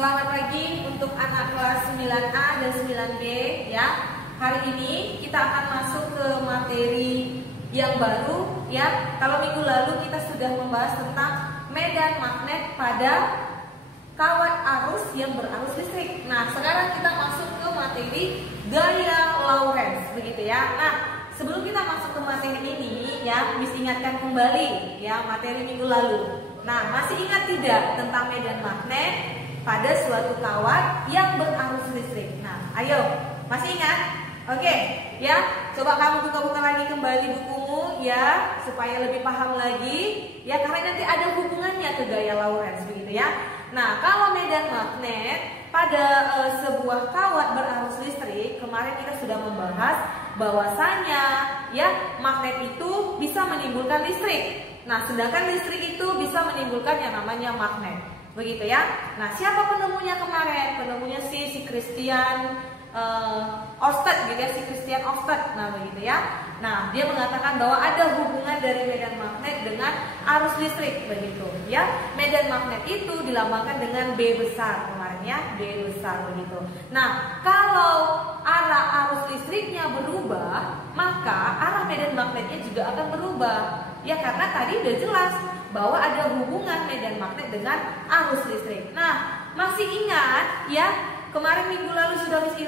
Selamat pagi untuk anak kelas 9A dan 9B ya. Hari ini kita akan masuk ke materi yang baru ya. Kalau minggu lalu kita sudah membahas tentang medan magnet pada kawat arus yang berarus listrik. Nah, sekarang kita masuk ke materi gaya Lorentz begitu ya. Nah, sebelum kita masuk ke materi ini ya, Miss ingatkan kembali ya materi minggu lalu. Nah, masih ingat tidak tentang medan magnet pada suatu kawat yang berarus listrik? Nah, ayo, masih ingat? Oke, ya, coba kamu buka-buka lagi kembali bukumu ya, supaya lebih paham lagi ya, karena nanti ada hubungannya ke gaya Lorentz begitu ya. Nah, kalau medan magnet pada sebuah kawat berarus listrik, kemarin kita sudah membahas bahwasanya ya magnet itu bisa menimbulkan listrik. Nah, sedangkan listrik itu bisa menimbulkan yang namanya magnet. Begitu ya. Nah, siapa penemunya kemarin? Penemunya si Christian Ørsted gitu ya, si Christian Ørsted. Nah, begitu ya. Nah, dia mengatakan bahwa ada hubungan dari medan magnet dengan arus listrik begitu ya. Medan magnet itu dilambangkan dengan B besar kemarin ya, B besar begitu. Nah, kalau arah arus listriknya berubah, maka arah medan magnetnya juga akan berubah. Ya, karena tadi udah jelas bahwa ada hubungan medan magnet dengan arus listrik. Nah, masih ingat ya, kemarin minggu lalu sudah Miss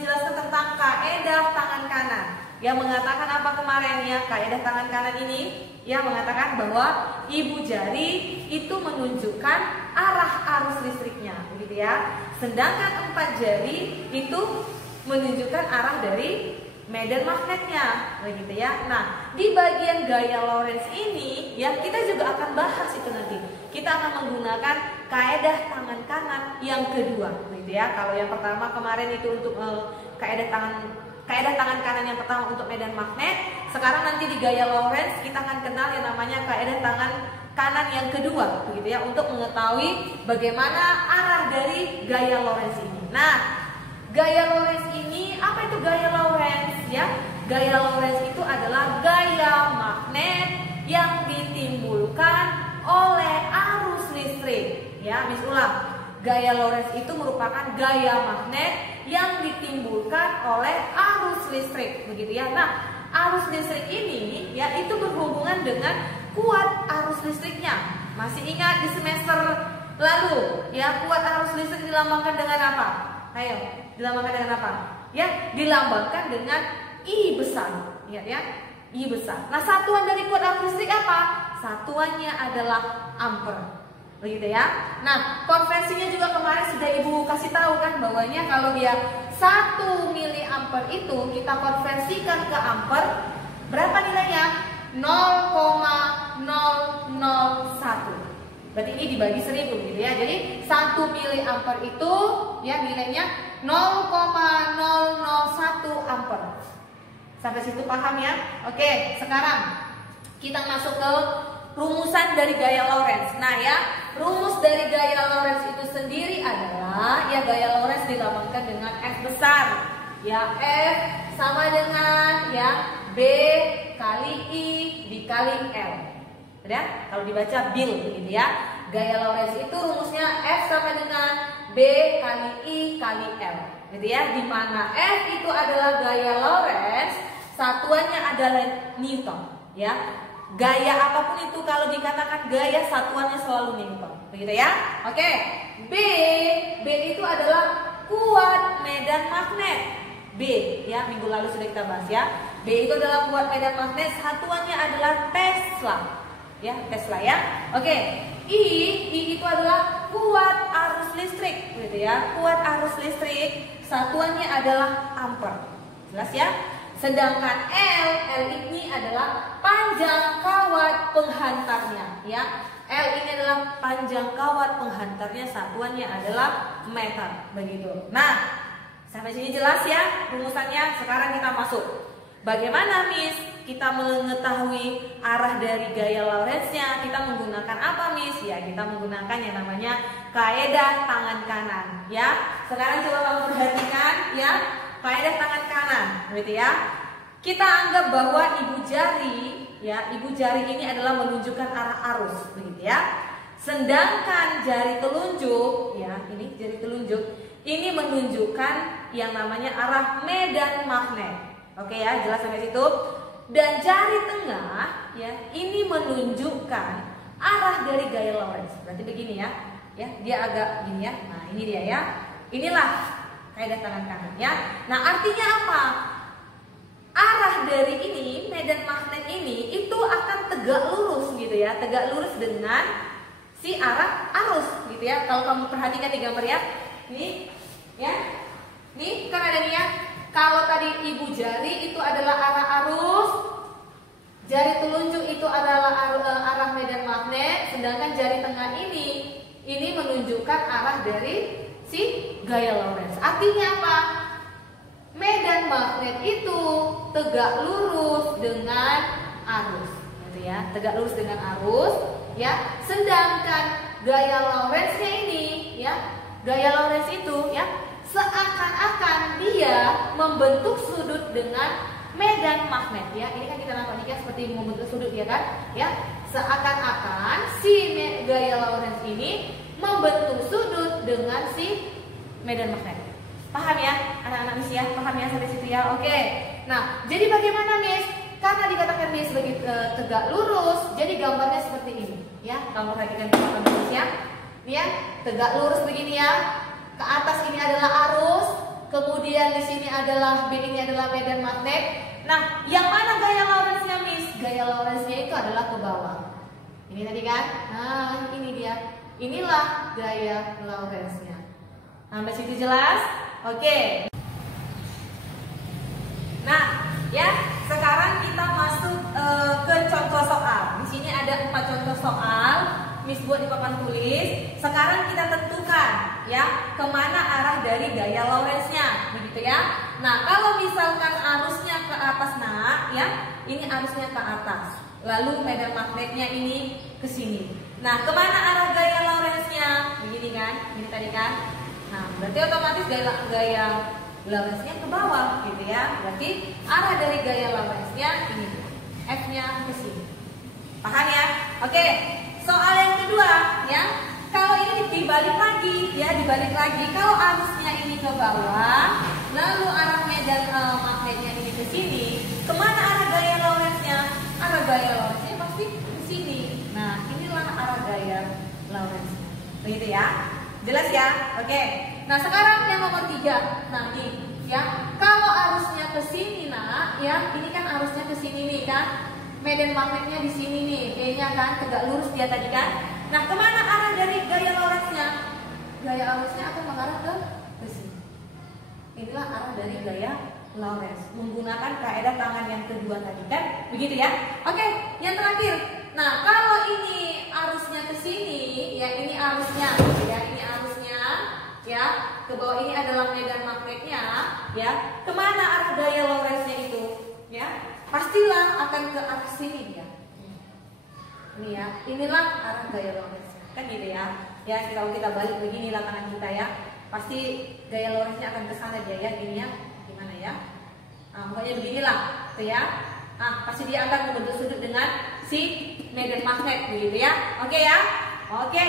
jelaskan tentang kaedah tangan kanan. Yang mengatakan apa kemarin ya, kaedah tangan kanan ini yang mengatakan bahwa ibu jari itu menunjukkan arah arus listriknya, begitu ya. Sedangkan 4 jari itu menunjukkan arah dari medan magnetnya, begitu ya. Nah, di bagian gaya Lorentz ini ya, kita juga akan bahas itu nanti. Kita akan menggunakan kaedah tangan kanan yang kedua, begitu ya. Kalau yang pertama kemarin itu untuk kaedah tangan kanan yang pertama untuk medan magnet. Sekarang nanti di gaya Lorentz kita akan kenal yang namanya kaedah tangan kanan yang kedua, begitu ya, untuk mengetahui bagaimana arah dari gaya Lorentz ini. Nah, gaya Lorentz ini, apa itu gaya Lorentz ya? Gaya Lorentz itu adalah gaya magnet yang ditimbulkan oleh arus listrik. Ya, Miss ulang. Gaya Lorentz itu merupakan gaya magnet yang ditimbulkan oleh arus listrik, begitu ya. Nah, arus listrik ini ya itu berhubungan dengan kuat arus listriknya. Masih ingat di semester lalu ya, kuat arus listrik dilambangkan dengan apa? Ayo, dilambangkan dengan apa? Ya, dilambangkan dengan I besar. Ingat ya, I besar. Nah, satuan dari kuat arus listrik apa? Satuannya adalah ampere. Begitu ya. Nah, konversinya juga kemarin sudah Ibu kasih tahu kan, bahwanya kalau dia 1 miliampere itu kita konversikan ke ampere, berapa nilainya? 0,001. Berarti ini dibagi 1000 gitu ya. Jadi 1 miliampere itu ya nilainya 0,001 ampere. Sampai situ paham ya? Oke, sekarang kita masuk ke rumusan dari gaya Lorentz. Nah ya, rumus dari gaya Lorentz itu sendiri adalah ya, gaya Lorentz dilambangkan dengan F besar. Ya, F sama dengan ya B kali I dikali L. Ya, kalau dibaca bil begitu ya. Gaya Lorentz itu rumusnya F sama dengan B kali I kali L. Gitu ya. Di mana F itu adalah gaya Lorentz, satuannya adalah Newton, ya. Gaya apapun itu kalau dikatakan gaya, satuannya selalu Newton. Begitu ya. Oke. B itu adalah kuat medan magnet. B ya, minggu lalu sudah kita bahas ya. B itu adalah kuat medan magnet, satuannya adalah Tesla. Ya, Tesla ya. Oke. I itu adalah kuat arus listrik, gitu ya. Kuat arus listrik, satuannya adalah ampere. Jelas ya? Sedangkan L ini adalah panjang kawat penghantarnya, ya. L ini adalah panjang kawat penghantarnya, satuannya adalah meter, begitu. Nah, sampai sini jelas ya rumusannya. Sekarang kita masuk. Bagaimana Miss kita mengetahui arah dari gaya Lorentz-nya? Kita menggunakan apa Miss? Ya, kita menggunakan yang namanya kaedah tangan kanan, ya. Sekarang coba kamu perhatikan ya, kaedah tangan kanan, gitu ya. Kita anggap bahwa ibu jari, ya, ibu jari ini adalah menunjukkan arah arus, begitu ya. Sedangkan jari telunjuk, ya, ini jari telunjuk, ini menunjukkan yang namanya arah medan magnet. Oke ya, jelas sampai situ. Dan jari tengah, ya, ini menunjukkan arah dari gaya Lorentz. Berarti begini ya, dia agak gini ya. Nah, ini dia ya. Inilah kaidah tangan kanan ya. Nah, artinya apa? Arah dari ini, medan magnet ini itu akan tegak lurus gitu ya, tegak lurus dengan si arah arus gitu ya. Kalau kamu perhatikan di gambar ya, nih ya, nih kan ada nih ya. Kalau tadi ibu jari itu adalah arah arus, jari telunjuk itu adalah arah medan magnet, sedangkan jari tengah ini menunjukkan arah dari si gaya Lorentz. Artinya apa? Medan magnet itu tegak lurus dengan arus, gitu ya, tegak lurus dengan arus, ya. Sedangkan gaya Lorentz-nya ini, ya, gaya Lorentz itu, ya, seakan-akan dia membentuk sudut dengan medan magnet, ya. Ini kan kita nampak nih seperti membentuk sudut, ya kan, ya. Seakan-akan si gaya Lorentz ini membentuk sudut dengan si medan magnet. Paham ya, anak-anak Miss ya? Paham ya sampai situ ya? Oke. Nah, jadi bagaimana Miss? Karena dikatakan Miss sebagai tegak lurus, jadi gambarnya seperti ini, ya. Kamu perhatikan gambar Miss ya. Ini ya, tegak lurus begini ya. Ke atas ini adalah arus, kemudian di sini adalah B, ini adalah medan magnet. Nah, yang mana gaya Lorentz-nya Miss? Gaya Lorentz-nya itu adalah ke bawah. Ini tadi kan? Nah, ini dia. Inilah gaya Lorentz-nya. Sampai situ jelas? Oke. Nah, ya, sekarang kita masuk ke contoh soal. Di sini ada 4 contoh soal, Miss buat di papan tulis. Sekarang kita tentukan, ya, kemana arah dari gaya Lorentz-nya, begitu ya. Nah, kalau misalkan arusnya ke atas, nah, ya, ini arusnya ke atas. Lalu medan magnetnya ini ke sini. Nah, kemana arah gaya Lorentz-nya? Begini kan? Ini tadi kan? Nah, berarti otomatis gaya Lorentz-nya ke bawah gitu ya. Berarti arah dari gaya Lorentz-nya ini, F-nya ke sini. Paham ya? Oke. Soal yang kedua ya. Kalau ini dibalik lagi ya, dibalik lagi. Kalau arusnya ini ke bawah, lalu arah medan magnetnya ini ke sini, kemana arah gaya Lorentz-nya? Arah gaya Lorentz-nya pasti ke sini. Nah, inilah arah gaya Lorentz-nya. Begitu ya? Jelas ya? Oke. Nah, sekarang yang nomor 3. Nah, ini ya. Kalau arusnya ke sini, nak, ya, ini kan arusnya ke sini nih kan. Medan magnetnya di sini nih, E-nya kan tegak lurus dia tadi kan. Nah, kemana arah dari gaya Lorentz-nya? Gaya Lorentz-nya akan mengarah ke sini. Inilah arah dari gaya Lorentz menggunakan kaidah tangan yang kedua tadi kan. Begitu ya? Oke, yang terakhir. Nah, kalau ini arusnya ke sini, ya, ini arusnya, ya, ini arusnya, ya, ke bawah ini adalah medan magnetnya, ya. Kemana arah gaya Lorentz-nya itu? Ya, pastilah akan ke arah sini ya. Ini ya, inilah arah gaya Lorentz. Kan gitu ya. Ya, kalau kita balik beginilah tangan kita ya, pasti gaya Lorentz-nya akan ke sana dia ya, gini ya. Gimana ya? Nah, pokoknya beginilah, tuh ya. Nah, pasti dia akan membentuk sudut dengan si medan magnet begitu ya. Oke ya. Oke.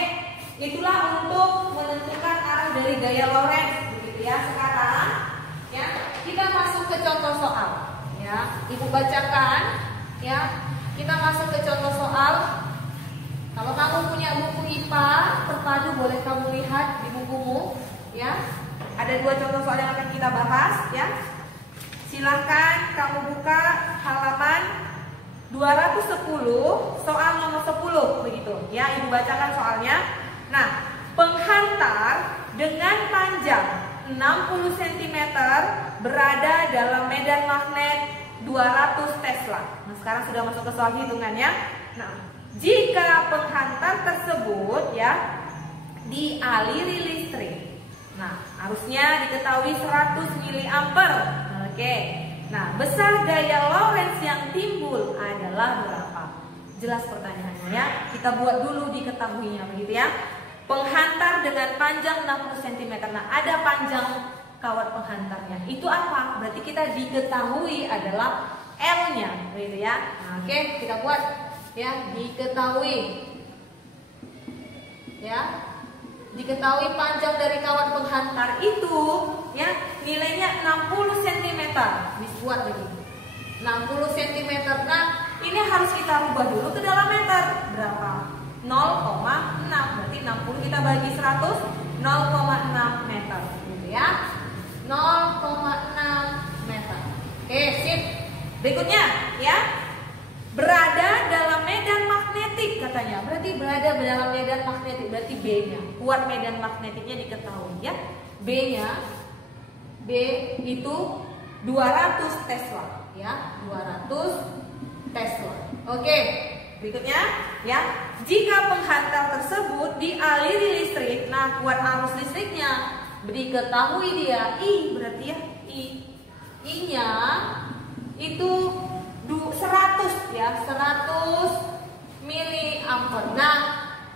Itulah untuk menentukan arah dari gaya Lorentz begitu ya. Sekarang ya, kita masuk ke contoh soal. Ya, Ibu bacakan ya. Kita masuk ke contoh soal. Kalau kamu punya buku IPA terpadu, boleh kamu lihat di bukumu ya. Ada 2 contoh soal yang akan kita bahas ya. Silahkan kamu buka halaman 210, soal nomor 10 begitu ya. Ibu bacakan soalnya. Nah, penghantar dengan panjang 60 cm berada dalam medan magnet 200 Tesla. Nah, sekarang sudah masuk ke soal hitungannya. Nah, jika penghantar tersebut ya dialiri listrik, nah, arusnya diketahui 100 mA. Oke. Nah, besar gaya Lorentz yang timbul adalah berapa? Jelas pertanyaannya ya. Kita buat dulu diketahuinya begitu ya. Penghantar dengan panjang 60 cm. Nah, ada panjang kawat penghantarnya. Itu apa? Berarti kita diketahui adalah L-nya begitu ya. Nah, oke, kita buat ya, diketahui. ya. Diketahui panjang dari kawat penghantar itu ya nilainya 60 cm. Miss buat begini. 60 cm. Nah, ini harus kita rubah dulu ke dalam meter. Berapa? 0,6. Berarti 60 kita bagi 100, 0,6 meter gitu ya. 0,6 meter. Oke, sip. Berikutnya ya. Berada dalam medan magnetik katanya. Berarti berada dalam medan magnetik, berarti B-nya. Kuat medan magnetiknya diketahui ya. B-nya B itu 200 Tesla ya, 200 Tesla. Oke. Berikutnya ya, jika penghantar tersebut dialiri listrik, nah kuat arus listriknya diketahui dia I, berarti ya I-nya itu 100 ya, 100 miliampere. Nah,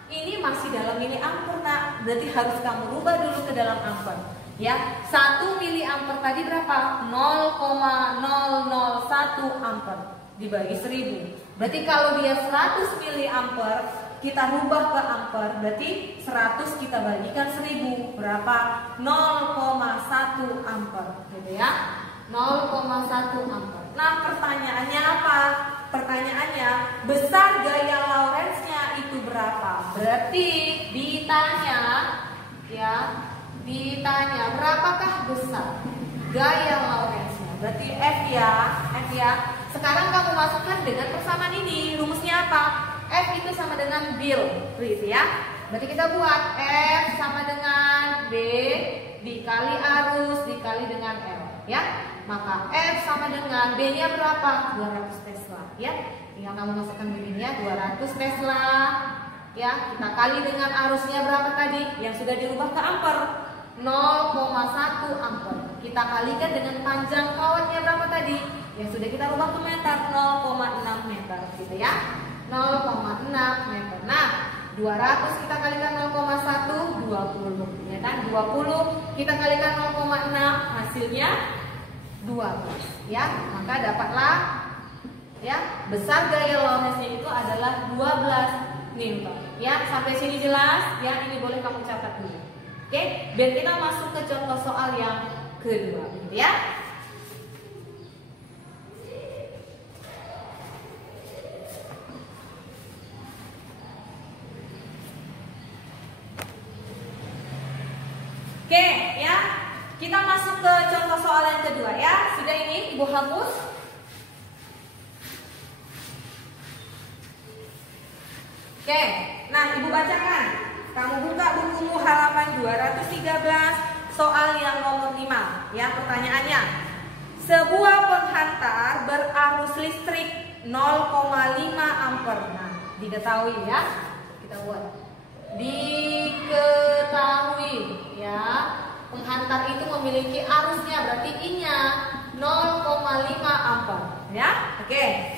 ini masih dalam miliampere, nak. Berarti harus kamu rubah dulu ke dalam ampere. Ya, 1 miliampere tadi berapa? 0,001 ampere dibagi 1000. Berarti kalau dia 100 miliampere, kita rubah ke ampere, berarti 100 kita bagikan 1000. Berapa? 0,1 ampere, gitu ya. 0,1 ampere. Nah, pertanyaannya apa? Pertanyaannya, besar gaya Lorentz-nya itu berapa? Berarti ditanya ya, ditanya berapakah besar gaya Lorentz-nya? Berarti F ya. Sekarang kamu masukkan dengan persamaan ini. Rumusnya apa? F itu sama dengan Bill, gitu ya. Berarti kita buat F sama dengan B dikali arus dikali dengan L, ya. Maka F sama dengan B-nya berapa? 200 Tesla, ya. Tinggal kamu masukkan begini ya, 200 Tesla. Ya, kita kali dengan arusnya berapa tadi? Yang sudah dirubah ke ampere. 0,1 ampere. Kita kalikan dengan panjang kawatnya berapa tadi? Yang sudah kita rubah ke meter, 0,6 meter, gitu ya. 0,6 meter. Nah, 200 kita kalikan 0,1, 20, ya kan? 20 kita kalikan 0,6, hasilnya 12, ya. Maka dapatlah ya, besar gaya Lorentz itu adalah 12 Newton. Ya, sampai sini jelas? Ya, ini boleh kamu catat dulu. Oke, biar kita masuk ke contoh soal yang kedua, ya. Oke, ya. Kita masuk ke contoh soal yang kedua ya. Sudah ini Ibu hapus. Oke, nah Ibu bacakan. Kamu buka bukumu halaman 213 soal yang nomor 5 ya. Pertanyaannya, sebuah penghantar berarus listrik 0,5 ampere. Nah, diketahui ya. Kita buat. Diketahui ya. Penghantar itu memiliki arusnya, berarti I-nya 0,5 ampere, ya. Oke.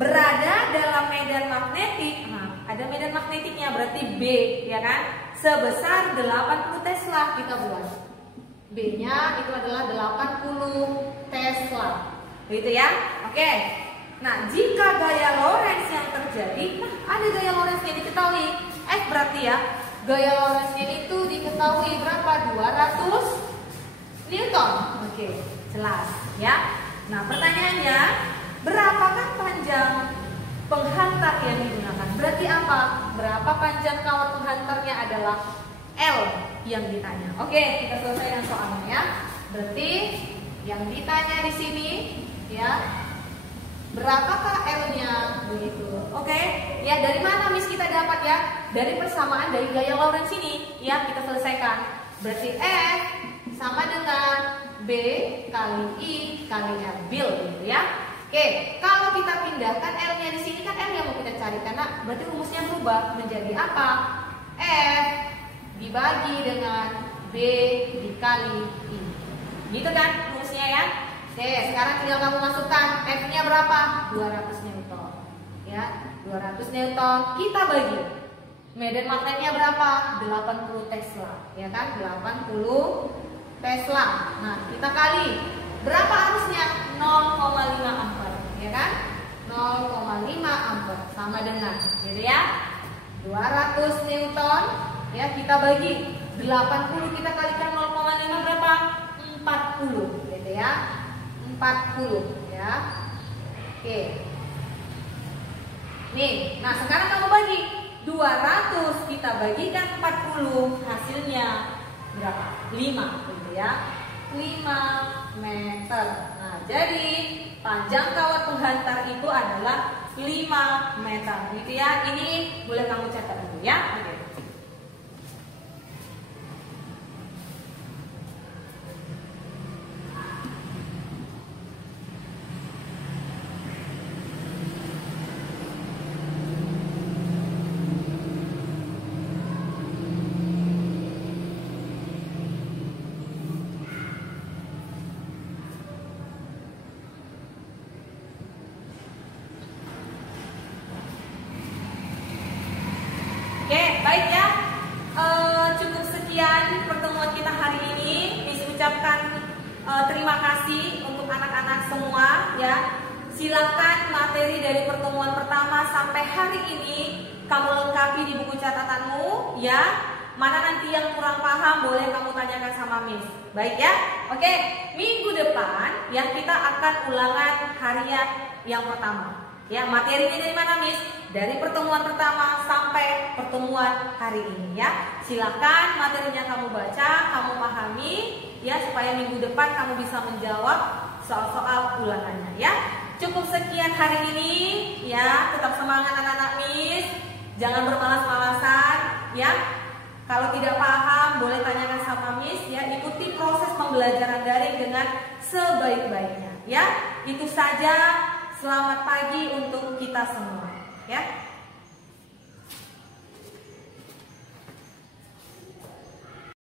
Berada dalam medan magnetik. Nah, ada medan magnetiknya, berarti B, ya kan? Sebesar 80 Tesla kita buat. B-nya itu adalah 80 Tesla. Gitu ya. Oke. Nah, jika gaya Lorentz yang terjadi, nah ada gaya Lorentz yang diketahui. F berarti ya. Gaya Lorentz-nya itu diketahui berapa? 200 Newton. Oke, jelas ya. Nah, pertanyaannya, berapakah panjang penghantar yang digunakan? Berarti apa? Berapa panjang kawat penghantarnya adalah L yang ditanya. Oke, kita selesaikan soalnya ya. Berarti yang ditanya di sini ya, berapakah L-nya begitu? Oke, ya dari mana Miss kita dapat ya? Dari persamaan dari gaya Lorentz ini ya, kita selesaikan. Berarti F sama dengan B kali I kali R, Bill gitu ya. Oke, kalau kita pindahkan L-nya di sini kan L yang mau kita cari, karena berarti rumusnya berubah menjadi apa? F dibagi dengan B dikali I. Gitu kan rumusnya ya? Oke, sekarang tinggal kamu masukkan F-nya berapa? 200 Newton. Ya, 200 Newton kita bagi. Medan magnetnya berapa? 80 Tesla. Ya kan? 80 Tesla. Nah, kita kali. Berapa arusnya? 0,5 ampere. Ya kan? 0,5 ampere sama dengan gitu ya. 200 Newton Ya, kita bagi 80 kita kalikan 0,5 berapa? 40 gitu ya. 40 ya. Oke. Nih, nah sekarang kamu bagi 200 kita bagikan 40 hasilnya berapa? 5 gitu ya. 5 meter. Nah, jadi panjang kawat penghantar itu adalah 5 meter gitu ya. Ini boleh kamu catat dulu ya. Oke. Oke, baik ya. Cukup sekian pertemuan kita hari ini. Miss ucapkan terima kasih untuk anak-anak semua ya. Silakan materi dari pertemuan pertama sampai hari ini kamu lengkapi di buku catatanmu ya. Mana nanti yang kurang paham boleh kamu tanyakan sama Miss. Baik ya. Oke, minggu depan ya kita akan ulangan harian yang pertama. Ya, materinya dari mana, Miss? Dari pertemuan pertama sampai pertemuan hari ini ya. Silakan materinya kamu baca, kamu pahami ya supaya minggu depan kamu bisa menjawab soal-soal ulangannya ya. Cukup sekian hari ini ya. Tetap semangat anak-anak Miss. Jangan bermalas-malasan ya. Kalau tidak paham boleh tanyakan sama Miss ya. Ikuti proses pembelajaran daring dengan sebaik-baiknya ya. Itu saja. Selamat pagi untuk kita semua ya.